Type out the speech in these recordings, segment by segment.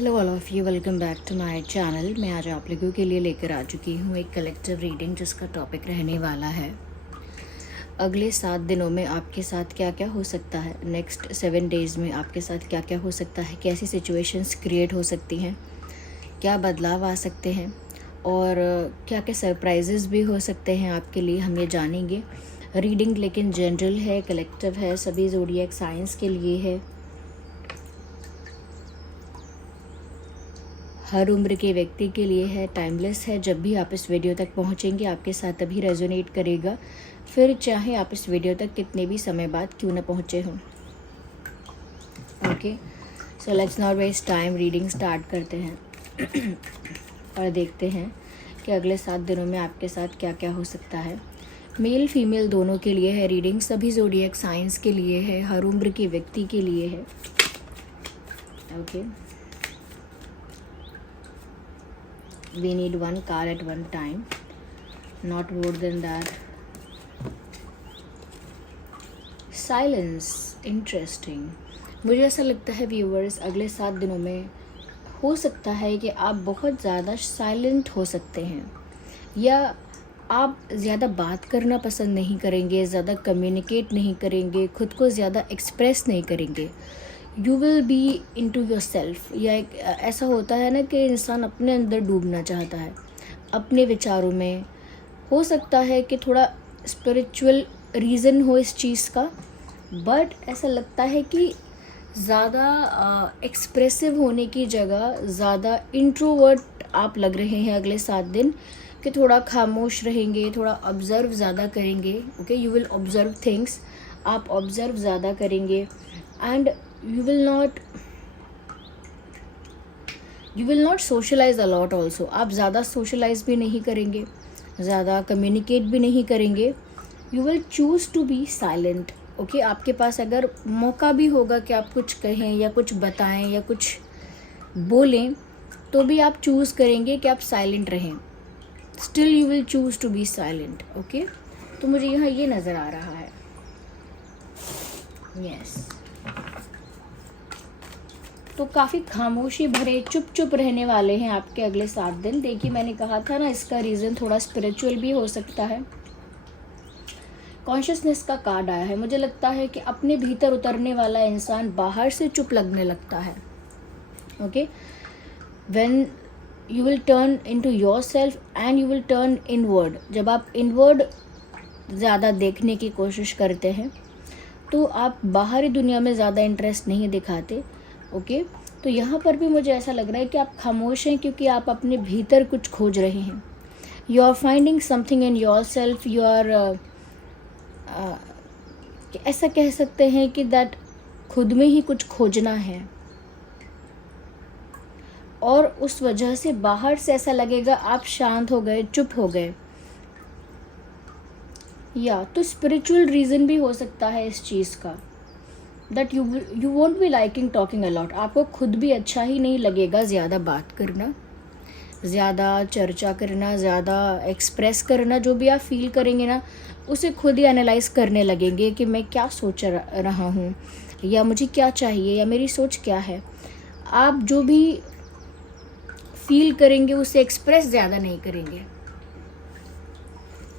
Hello all of you, welcome back to my channel. मैं आज आप लोगों के लिए लेकर आ चुकी हूँ एक कलेक्टिव रीडिंग जिसका टॉपिक रहने वाला है अगले 7 दिनों में आपके साथ क्या क्या हो सकता है। नेक्स्ट 7 डेज़ में आपके साथ क्या क्या हो सकता है, कैसी सिचुएशंस क्रिएट हो सकती हैं, क्या बदलाव आ सकते हैं और क्या क्या सरप्राइजेज़ भी हो सकते हैं आपके लिए, हम ये जानेंगे। रीडिंग लेकिन जनरल है, कलेक्टिव है, सभी ज़ोडिएक साइंस के लिए है, हर उम्र के व्यक्ति के लिए है, टाइमलेस है। जब भी आप इस वीडियो तक पहुंचेंगे आपके साथ तभी रेजोनेट करेगा, फिर चाहे आप इस वीडियो तक कितने भी समय बाद क्यों न पहुंचे हों। Okay, so let's not waste time, reading start करते हैं और देखते हैं कि अगले 7 दिनों में आपके साथ क्या क्या हो सकता है। मेल फीमेल दोनों के लिए है रीडिंग, सभी ज़ोडिएक साइंस के लिए है, हर उम्र के व्यक्ति के लिए है। Okay, we need one card at one time, not more than that. Silence, interesting. मुझे ऐसा लगता है व्यूअर्स, अगले 7 दिनों में हो सकता है कि आप बहुत ज़्यादा साइलेंट हो सकते हैं, या आप ज़्यादा बात करना पसंद नहीं करेंगे, ज़्यादा कम्युनिकेट नहीं करेंगे, खुद को ज़्यादा एक्सप्रेस नहीं करेंगे। You will be into yourself, या एक ऐसा होता है ना कि इंसान अपने अंदर डूबना चाहता है, अपने विचारों में। हो सकता है कि थोड़ा स्पिरिचुअल रीज़न हो इस चीज़ का, बट ऐसा लगता है कि ज़्यादा एक्सप्रेसिव होने की जगह ज़्यादा इंट्रोवर्ट आप लग रहे हैं अगले 7 दिन, कि थोड़ा खामोश रहेंगे, थोड़ा ऑब्ज़र्व ज़्यादा करेंगे। Okay, you will observe things, आप ऑब्ज़र्व ज़्यादा करेंगे and you will not socialize a lot also. आप ज़्यादा socialize भी नहीं करेंगे, ज़्यादा communicate भी नहीं करेंगे। You will choose to be silent. Okay, आपके पास अगर मौका भी होगा कि आप कुछ कहें या कुछ बताएं या कुछ बोलें, तो भी आप चूज़ करेंगे कि आप साइलेंट रहें। Still you will choose to be silent. Okay, तो मुझे यहाँ ये नज़र आ रहा है। Yes. तो काफ़ी खामोशी भरे, चुप चुप रहने वाले हैं आपके अगले 7 दिन। देखिए, मैंने कहा था ना, इसका रीज़न थोड़ा स्पिरिचुअल भी हो सकता है। कॉन्शियसनेस का कार्ड आया है। मुझे लगता है कि अपने भीतर उतरने वाला इंसान बाहर से चुप लगने लगता है। Okay, when you will turn into yourself and you will turn inward. जब आप इनवर्ड ज़्यादा देखने की कोशिश करते हैं तो आप बाहरी दुनिया में ज़्यादा इंटरेस्ट नहीं दिखाते। ओके, तो यहाँ पर भी मुझे ऐसा लग रहा है कि आप खामोश हैं क्योंकि आप अपने भीतर कुछ खोज रहे हैं। You are finding something in yourself, you are ऐसा कह सकते हैं कि दैट खुद में ही कुछ खोजना है, और उस वजह से बाहर से ऐसा लगेगा आप शांत हो गए, चुप हो गए। या तो स्पिरिचुअल रीज़न भी हो सकता है इस चीज़ का, that you won't be liking talking a lot. आपको खुद भी अच्छा ही नहीं लगेगा ज़्यादा बात करना, ज़्यादा चर्चा करना, ज़्यादा एक्सप्रेस करना। जो भी आप फील करेंगे ना, उसे खुद ही एनालाइज करने लगेंगे कि मैं क्या सोच रहा हूँ, या मुझे क्या चाहिए, या मेरी सोच क्या है। आप जो भी फील करेंगे उसे एक्सप्रेस ज़्यादा नहीं करेंगे,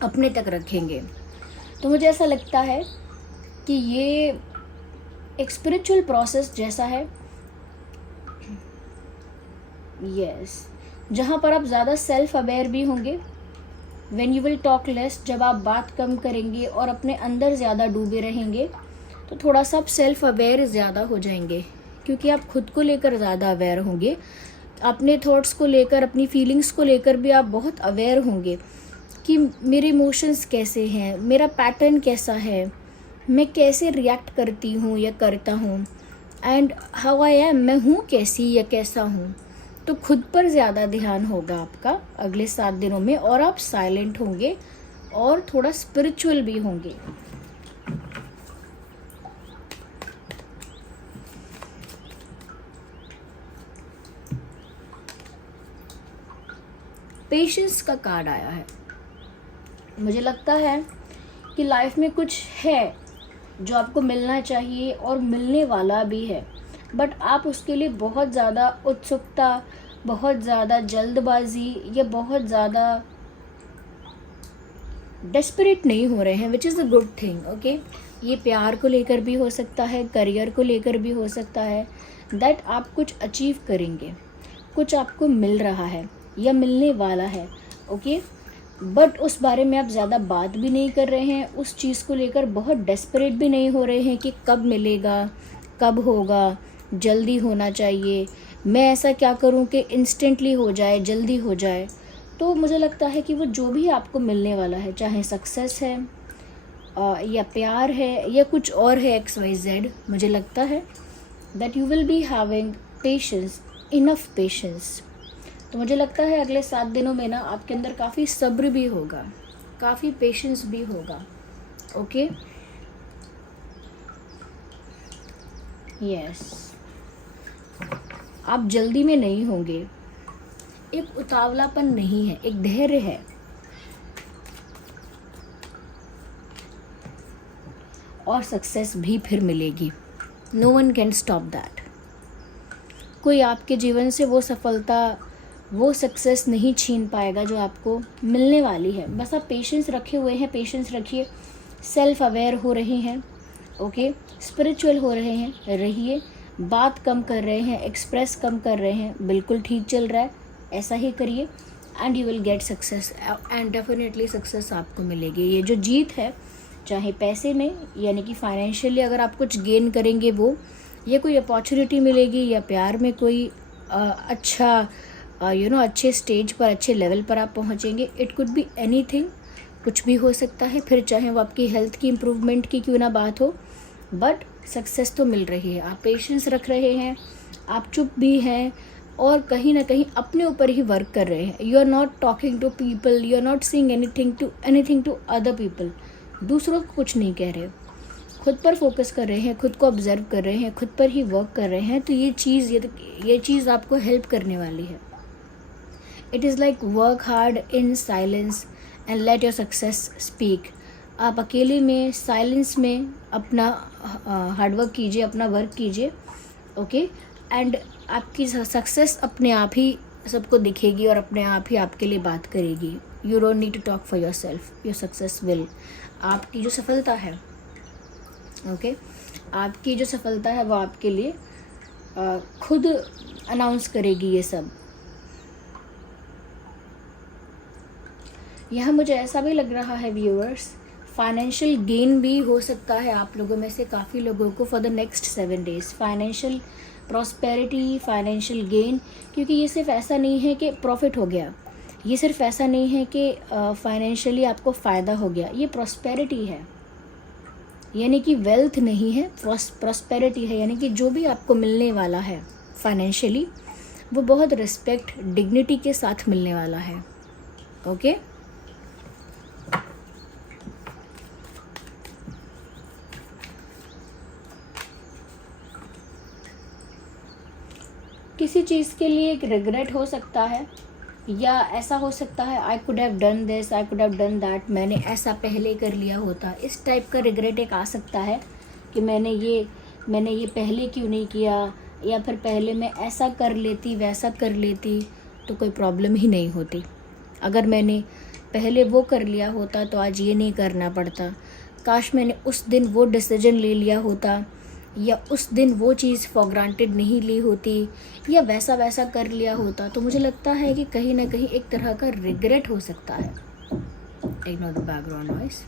अपने तक रखेंगे। तो मुझे ऐसा लगता है कि ये एक स्पिरिचुअल प्रोसेस जैसा है। यस, जहाँ पर आप ज़्यादा सेल्फ अवेयर भी होंगे। When you will talk less, जब आप बात कम करेंगे और अपने अंदर ज़्यादा डूबे रहेंगे, तो थोड़ा सा आप सेल्फ अवेयर ज़्यादा हो जाएंगे, क्योंकि आप खुद को लेकर ज़्यादा अवेयर होंगे। अपने थॉट्स को लेकर, अपनी फीलिंग्स को लेकर भी आप बहुत अवेयर होंगे कि मेरे इमोशंस कैसे हैं, मेरा पैटर्न कैसा है, मैं कैसे रिएक्ट करती हूँ या करता हूँ, एंड हाउ आई एम, मैं हूँ कैसी या कैसा हूँ। तो खुद पर ज़्यादा ध्यान होगा आपका अगले 7 दिनों में, और आप साइलेंट होंगे और थोड़ा स्पिरिचुअल भी होंगे। पेशेंस का कार्ड आया है। मुझे लगता है कि लाइफ में कुछ है जो आपको मिलना चाहिए और मिलने वाला भी है। बट आप उसके लिए बहुत ज़्यादा उत्सुकता, बहुत ज़्यादा जल्दबाजी या बहुत ज़्यादा डेस्परेट नहीं हो रहे हैं, which is a good thing. Okay, ये प्यार को लेकर भी हो सकता है, करियर को लेकर भी हो सकता है, दैट आप कुछ अचीव करेंगे, कुछ आपको मिल रहा है या मिलने वाला है। ओके, बट उस बारे में आप ज़्यादा बात भी नहीं कर रहे हैं, उस चीज़ को लेकर बहुत डेस्परेट भी नहीं हो रहे हैं कि कब मिलेगा, कब होगा, जल्दी होना चाहिए, मैं ऐसा क्या करूं कि इंस्टेंटली हो जाए, जल्दी हो जाए। तो मुझे लगता है कि वो जो भी आपको मिलने वाला है, चाहे सक्सेस है या प्यार है या कुछ और है, XYZ, मुझे लगता है that you will be having patience, enough patience. तो मुझे लगता है अगले 7 दिनों में ना आपके अंदर काफ़ी सब्र भी होगा, काफ़ी पेशेंस भी होगा। ओके, यस, आप जल्दी में नहीं होंगे, एक उतावलापन नहीं है, एक धैर्य है। और सक्सेस भी फिर मिलेगी, no one can stop that. कोई आपके जीवन से वो सफलता, वो सक्सेस नहीं छीन पाएगा जो आपको मिलने वाली है। बस आप पेशेंस रखे हुए हैं, पेशेंस रखिए, सेल्फ अवेयर हो रहे हैं, ओके, स्पिरिचुअल हो रहे हैं, रहिए, बात कम कर रहे हैं, एक्सप्रेस कम कर रहे हैं, बिल्कुल ठीक चल रहा है, ऐसा ही करिए and you will get success, and definitely success आपको मिलेगी। ये जो जीत है, चाहे पैसे में यानी कि फाइनेंशियली अगर आप कुछ गेन करेंगे वो, ये कोई अपॉर्चुनिटी मिलेगी, या प्यार में कोई अच्छा अच्छे स्टेज पर, अच्छे लेवल पर आप पहुंचेंगे, इट कुड बी एनीथिंग, कुछ भी हो सकता है। फिर चाहे वो आपकी हेल्थ की इम्प्रूवमेंट की क्यों ना बात हो, बट सक्सेस तो मिल रही है। आप पेशेंस रख रहे हैं, आप चुप भी हैं, और कहीं ना कहीं अपने ऊपर ही वर्क कर रहे हैं। You are not talking to people, you are not seeing anything to other people, दूसरों को कुछ नहीं कह रहे, खुद पर फोकस कर रहे हैं, खुद को ऑब्जर्व कर रहे हैं, खुद पर ही वर्क कर रहे हैं। तो ये चीज़ आपको हेल्प करने वाली है। It is like work hard in silence and let your success speak. आप अकेले में, साइलेंस में अपना हार्डवर्क कीजिए, अपना वर्क कीजिए, ओके, एंड आपकी सक्सेस अपने आप ही सबको दिखेगी और अपने आप ही आपके लिए बात करेगी। You don't need to talk for yourself, your success will. आपकी जो सफलता है, ओके, आपकी जो सफलता है वो आपके लिए खुद अनाउंस करेगी ये सब। यह मुझे ऐसा भी लग रहा है व्यूअर्स, फाइनेंशियल गेन भी हो सकता है आप लोगों में से काफ़ी लोगों को for the next 7 days। Financial prosperity, financial gain, क्योंकि ये सिर्फ ऐसा नहीं है कि प्रॉफिट हो गया, ये सिर्फ ऐसा नहीं है कि फाइनेंशियली आपको फ़ायदा हो गया, ये प्रॉस्पेरिटी है, यानी कि वेल्थ नहीं है, प्रॉस्पेरिटी है, यानी कि जो भी आपको मिलने वाला है फाइनेंशियली वो बहुत रिस्पेक्ट, डिग्निटी के साथ मिलने वाला है। ओके, किसी चीज़ के लिए एक रिग्रेट हो सकता है, या ऐसा हो सकता है I could have done this, I could have done that, मैंने ऐसा पहले कर लिया होता। इस टाइप का रिग्रेट एक आ सकता है कि मैंने ये पहले क्यों नहीं किया, या फिर पहले मैं ऐसा कर लेती, वैसा कर लेती तो कोई प्रॉब्लम ही नहीं होती। अगर मैंने पहले वो कर लिया होता तो आज ये नहीं करना पड़ता। काश मैंने उस दिन वो डिसीजन ले लिया होता, या उस दिन वो चीज़ फॉर ग्रांटेड नहीं ली होती, या वैसा कर लिया होता। तो मुझे लगता है कि कहीं ना कहीं एक तरह का रिग्रेट हो सकता है। Ignore the background noise.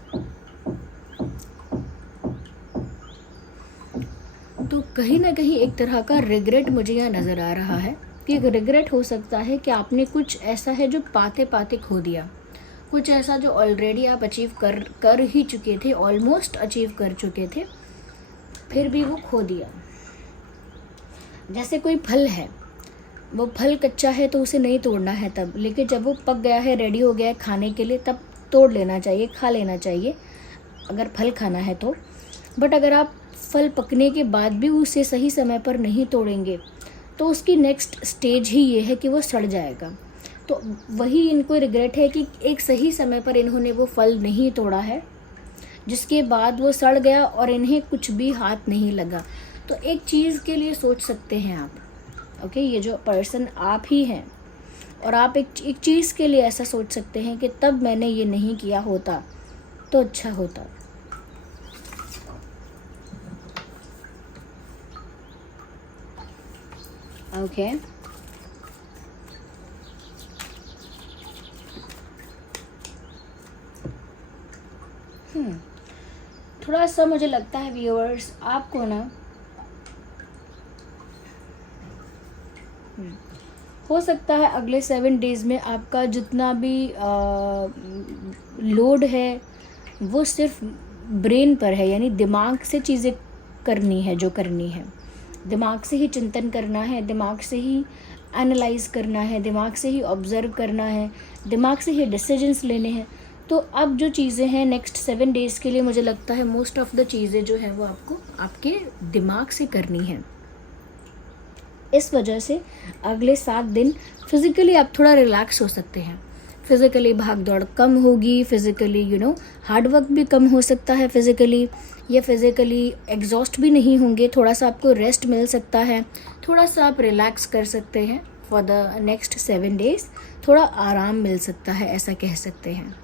तो कहीं ना कहीं एक तरह का रिग्रेट मुझे यहाँ नज़र आ रहा है कि एक रिग्रेट हो सकता है कि आपने कुछ ऐसा है जो पाते पाते खो दिया, कुछ ऐसा जो ऑलरेडी आप अचीव कर ही चुके थे, ऑलमोस्ट अचीव कर चुके थे, फिर भी वो खो दिया। जैसे कोई फल है, वो फल कच्चा है तो उसे नहीं तोड़ना है तब, लेकिन जब वो पक गया है, रेडी हो गया है खाने के लिए, तब तोड़ लेना चाहिए, खा लेना चाहिए अगर फल खाना है तो। बट अगर आप फल पकने के बाद भी उसे सही समय पर नहीं तोड़ेंगे तो उसकी नेक्स्ट स्टेज ही ये है कि वो सड़ जाएगा। तो वही इनको रिग्रेट है कि एक सही समय पर इन्होंने वो फल नहीं तोड़ा है, जिसके बाद वो सड़ गया और इन्हें कुछ भी हाथ नहीं लगा। तो तो एक चीज़ के लिए सोच सकते हैं आप, ओके, ये जो पर्सन आप ही हैं, और आप एक चीज़ के लिए ऐसा सोच सकते हैं कि तब मैंने ये नहीं किया होता तो अच्छा होता। ओके, थोड़ा सा मुझे लगता है व्यूअर्स आपको ना हो सकता है अगले 7 डेज़ में आपका जितना भी लोड है वो सिर्फ ब्रेन पर है, यानी दिमाग से चीज़ें करनी है, जो करनी है दिमाग से ही चिंतन करना है, दिमाग से ही एनालाइज करना है, दिमाग से ही ऑब्ज़र्व करना है, दिमाग से ही डिसीजंस लेने हैं। तो अब जो चीज़ें हैं नेक्स्ट 7 डेज़ के लिए मुझे लगता है मोस्ट ऑफ़ द चीज़ें जो हैं वो आपको आपके दिमाग से करनी है। इस वजह से अगले 7 दिन फिज़िकली आप थोड़ा रिलैक्स हो सकते हैं, फिज़िकली भाग दौड़ कम होगी, फिज़िकली हार्ड वर्क भी कम हो सकता है फिज़िकली, या फिज़िकली एग्जॉस्ट भी नहीं होंगे, थोड़ा सा आपको रेस्ट मिल सकता है, थोड़ा सा आप रिलैक्स कर सकते हैं फॉर द नेक्स्ट 7 डेज़, थोड़ा आराम मिल सकता है, ऐसा कह सकते हैं।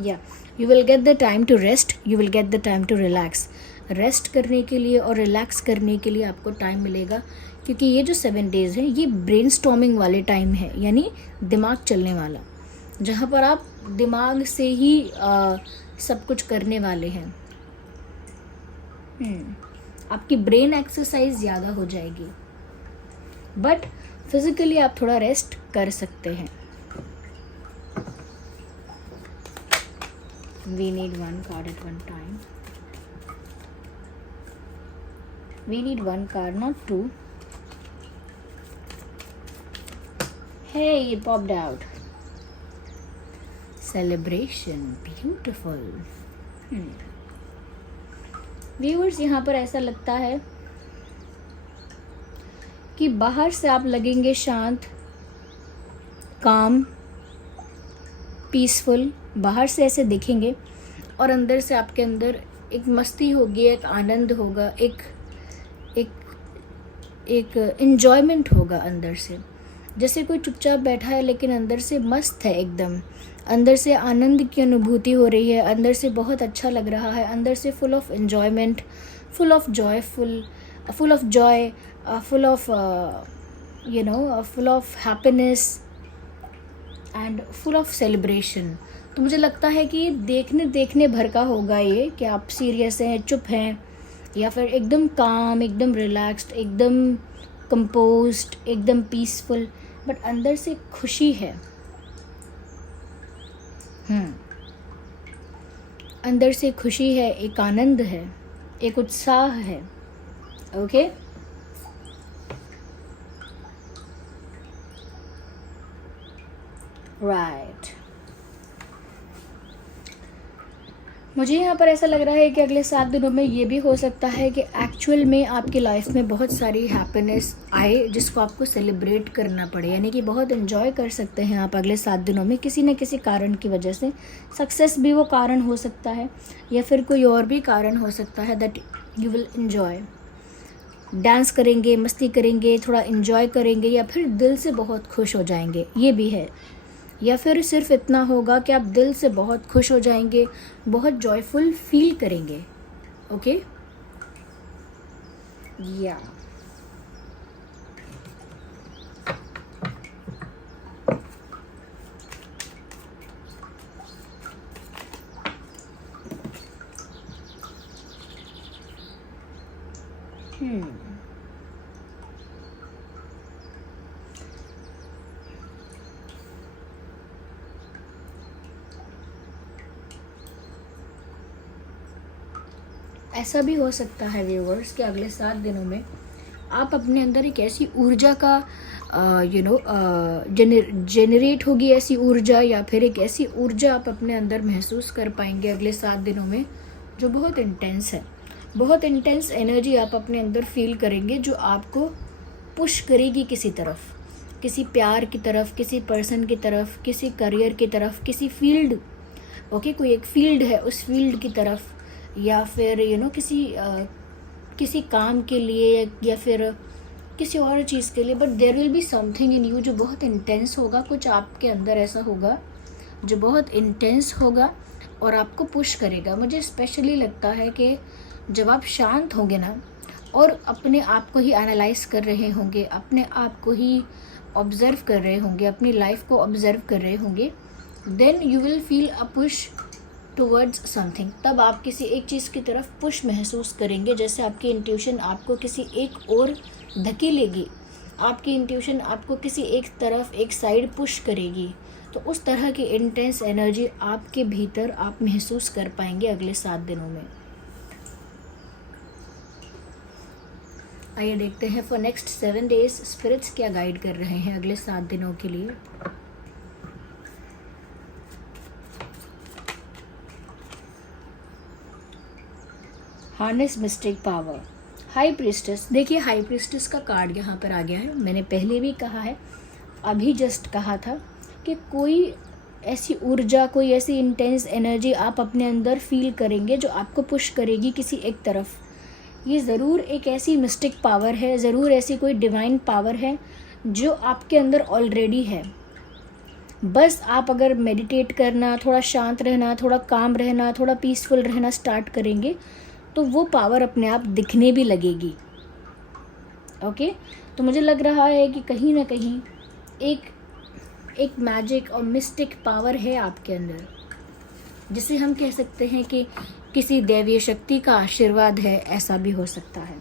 या you will get the time to rest, you will get the time to relax. Rest करने के लिए और रिलैक्स करने के लिए आपको टाइम मिलेगा, क्योंकि ये जो 7 डेज़ हैं ये ब्रेनस्टॉर्मिंग वाले टाइम है, यानी दिमाग चलने वाला, जहाँ पर आप दिमाग से ही सब कुछ करने वाले हैं। आपकी ब्रेन एक्सरसाइज ज़्यादा हो जाएगी, बट फिज़िकली आप थोड़ा रेस्ट कर सकते हैं। We need one card at one time. We need one card, not two. Hey, it popped out. Celebration, beautiful. Viewers, यहाँ पर ऐसा लगता है कि बाहर से आप लगेंगे शांत, काम, पीसफुल, बाहर से ऐसे दिखेंगे, और अंदर से आपके अंदर एक मस्ती होगी, एक आनंद होगा, एक एन्जॉयमेंट होगा अंदर से, जैसे कोई चुपचाप बैठा है लेकिन अंदर से मस्त है एकदम, अंदर से आनंद की अनुभूति हो रही है, अंदर से बहुत अच्छा लग रहा है, अंदर से full of enjoyment, full of Joy, full of happiness and full of celebration. तो मुझे लगता है कि देखने भर का होगा ये, कि आप सीरियस हैं, चुप हैं, या फिर एकदम काम, एकदम रिलैक्स्ड, एकदम कंपोज्ड, एकदम पीसफुल, बट अंदर से खुशी है। अंदर से खुशी है, एक आनंद है, एक उत्साह है। Okay, right. मुझे यहाँ पर ऐसा लग रहा है कि अगले 7 दिनों में ये भी हो सकता है कि एक्चुअल में आपकी लाइफ में बहुत सारी हैप्पीनेस आए, जिसको आपको सेलिब्रेट करना पड़े, यानी कि बहुत एंजॉय कर सकते हैं आप अगले 7 दिनों में किसी न किसी कारण की वजह से। सक्सेस भी वो कारण हो सकता है, या फिर कोई और भी कारण हो सकता है that you will enjoy. Dance करेंगे, मस्ती करेंगे, थोड़ा एंजॉय करेंगे, या फिर दिल से बहुत खुश हो जाएंगे, ये भी है। या फिर सिर्फ इतना होगा कि आप दिल से बहुत खुश हो जाएंगे, बहुत जॉयफुल फील करेंगे। ओके, या ऐसा भी हो सकता है व्यूअर्स कि अगले 7 दिनों में आप अपने अंदर एक ऐसी ऊर्जा का जेनरेट होगी, ऐसी ऊर्जा, या फिर एक ऐसी ऊर्जा आप अपने अंदर महसूस कर पाएंगे अगले 7 दिनों में, जो बहुत इंटेंस है। बहुत इंटेंस एनर्जी आप अपने अंदर फील करेंगे, जो आपको पुश करेगी किसी तरफ, किसी प्यार की तरफ, किसी पर्सन की तरफ, किसी करियर की तरफ, किसी फील्ड, ओके, कोई एक फील्ड है उस फील्ड की तरफ, या फिर किसी किसी काम के लिए या फिर किसी और चीज़ के लिए, but there will be something in you जो बहुत इंटेंस होगा। कुछ आपके अंदर ऐसा होगा जो बहुत इंटेंस होगा और आपको पुश करेगा। मुझे स्पेशली लगता है कि जब आप शांत होंगे ना और अपने आप को ही एनालाइज कर रहे होंगे, अपने आप को ही ऑब्ज़र्व कर रहे होंगे, अपनी लाइफ को ऑब्ज़र्व कर रहे होंगे, then you will feel a push towards something. तब आप किसी एक चीज़ की तरफ पुश महसूस करेंगे, जैसे आपकी इंट्यूशन आपको किसी एक और धकेलेगी, आपकी इंट्यूशन आपको किसी एक तरफ, एक साइड पुश करेगी। तो उस तरह की इंटेंस एनर्जी आपके भीतर आप महसूस कर पाएंगे अगले 7 दिनों में। आइए देखते हैं फॉर नेक्स्ट 7 डेज स्पिरिट्स क्या गाइड कर रहे हैं अगले 7 दिनों के लिए। Harness mistake power, high priestess. देखिए हाई प्रीस्टेस का कार्ड यहाँ पर आ गया है। मैंने पहले भी कहा है, अभी जस्ट कहा था कि कोई ऐसी ऊर्जा, कोई ऐसी इंटेंस एनर्जी आप अपने अंदर फील करेंगे जो आपको पुश करेगी किसी एक तरफ। ये ज़रूर एक ऐसी मिस्टिक पावर है, ज़रूर ऐसी कोई डिवाइन पावर है जो आपके अंदर ऑलरेडी है। बस आप अगर मेडिटेट करना, थोड़ा शांत रहना, थोड़ा काम रहना, थोड़ा पीसफुल रहना स्टार्ट करेंगे तो वो पावर अपने आप दिखने भी लगेगी। ओके, तो मुझे लग रहा है कि कहीं ना कहीं एक मैजिक और मिस्टिक पावर है आपके अंदर, जिसे हम कह सकते हैं कि किसी दैवीय शक्ति का आशीर्वाद है, ऐसा भी हो सकता है।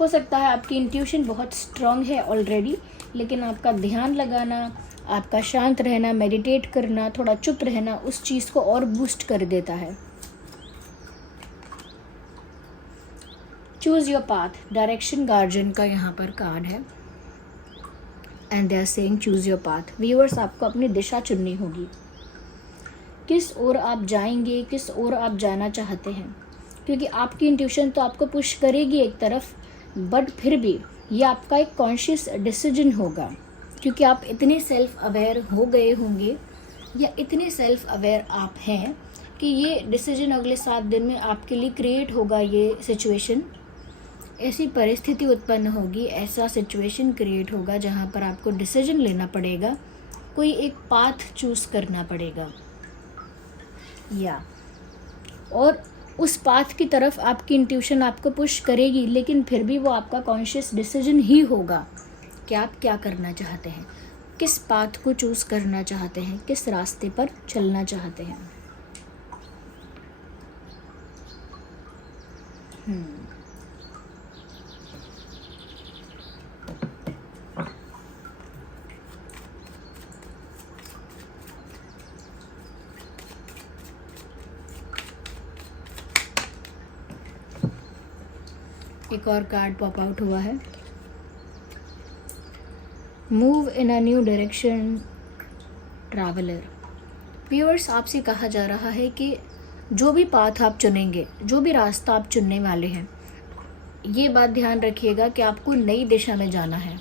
हो सकता है आपकी इंट्यूशन बहुत स्ट्रांग है ऑलरेडी, लेकिन आपका ध्यान लगाना, आपका शांत रहना, मेडिटेट करना, थोड़ा चुप रहना उस चीज़ को और बूस्ट कर देता है। Choose your path, direction guardian का यहाँ पर कार्ड है and they are saying choose your path. Viewers, आपको अपनी दिशा चुननी होगी, किस ओर आप जाएंगे, किस ओर आप जाना चाहते हैं, क्योंकि आपकी इंट्यूशन तो आपको पुश करेगी एक तरफ, बट फिर भी ये आपका एक कॉन्शियस डिसीजन होगा, क्योंकि आप इतने सेल्फ अवेयर हो गए होंगे या इतने सेल्फ अवेयर आप हैं कि ये डिसीजन अगले 7 दिन में आपके लिए क्रिएट होगा। ये सिचुएशन, ऐसी परिस्थिति उत्पन्न होगी, ऐसा सिचुएशन क्रिएट होगा जहाँ पर आपको डिसीजन लेना पड़ेगा, कोई एक पाथ चूज़ करना पड़ेगा या और उस पाथ की तरफ आपकी इंट्यूशन आपको पुश करेगी, लेकिन फिर भी वो आपका कॉन्शियस डिसीजन ही होगा कि आप क्या करना चाहते हैं, किस पाथ को चूज़ करना चाहते हैं, किस रास्ते पर चलना चाहते हैं। एक और कार्ड पॉप आउट हुआ है, move in a new direction traveller. Viewers, आपसे कहा जा रहा है कि जो भी पाथ आप चुनेंगे, जो भी रास्ता आप चुनने वाले हैं, ये बात ध्यान रखिएगा कि आपको नई दिशा में जाना है।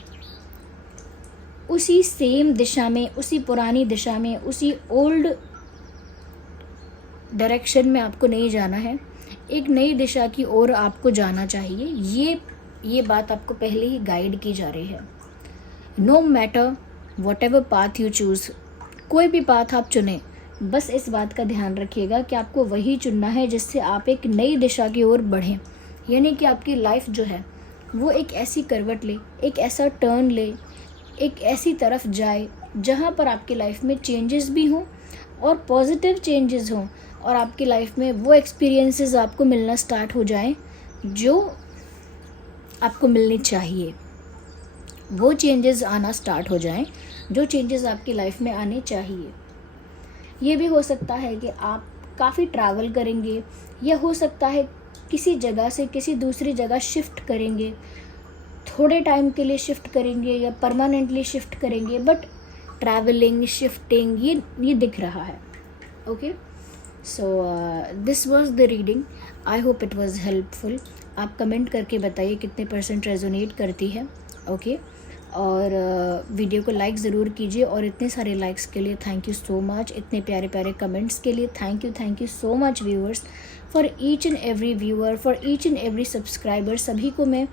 उसी सेम दिशा में, उसी पुरानी दिशा में, उसी ओल्ड डायरेक्शन में आपको नहीं जाना है, एक नई दिशा की ओर आपको जाना चाहिए। ये बात आपको पहले ही गाइड की जा रही है। No matter whatever path you choose, कोई भी पाथ आप चुनें, बस इस बात का ध्यान रखिएगा कि आपको वही चुनना है जिससे आप एक नई दिशा की ओर बढ़ें। यानी कि आपकी लाइफ जो है वो एक ऐसी करवट ले, एक ऐसा टर्न ले, एक ऐसी तरफ जाए जहाँ पर आपकी लाइफ में चेंजेस भी हों और पॉजिटिव चेंजेस हों, और आपकी लाइफ में वो एक्सपीरियंसेस आपको मिलना स्टार्ट हो जाएं जो आपको मिलने चाहिए, वो चेंजेस आना स्टार्ट हो जाएं जो चेंजेस आपकी लाइफ में आने चाहिए। ये भी हो सकता है कि आप काफ़ी ट्रैवल करेंगे, या हो सकता है किसी जगह से किसी दूसरी जगह शिफ्ट करेंगे, थोड़े टाइम के लिए शिफ्ट करेंगे या परमानेंटली शिफ्ट करेंगे, बट ट्रैवलिंग, शिफ्टिंग, ये दिख रहा है। Okay, so this was the reading, I hope it was helpful. आप कमेंट करके बताइए कितने % रेजोनेट करती है। ओके, और वीडियो को लाइक ज़रूर कीजिए, और इतने सारे लाइक्स के लिए थैंक यू सो मच, इतने प्यारे प्यारे कमेंट्स के लिए thank you so much viewers, for each and every viewer, for each and every subscriber. सभी को मैं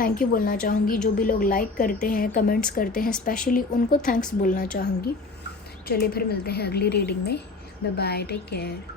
थैंक यू बोलना चाहूँगी, जो भी लोग लाइक करते हैं, कमेंट्स करते हैं, स्पेशली उनको थैंक्स बोलना चाहूँगी। चलिए फिर मिलते हैं अगली रीडिंग में। Bye bye, take care.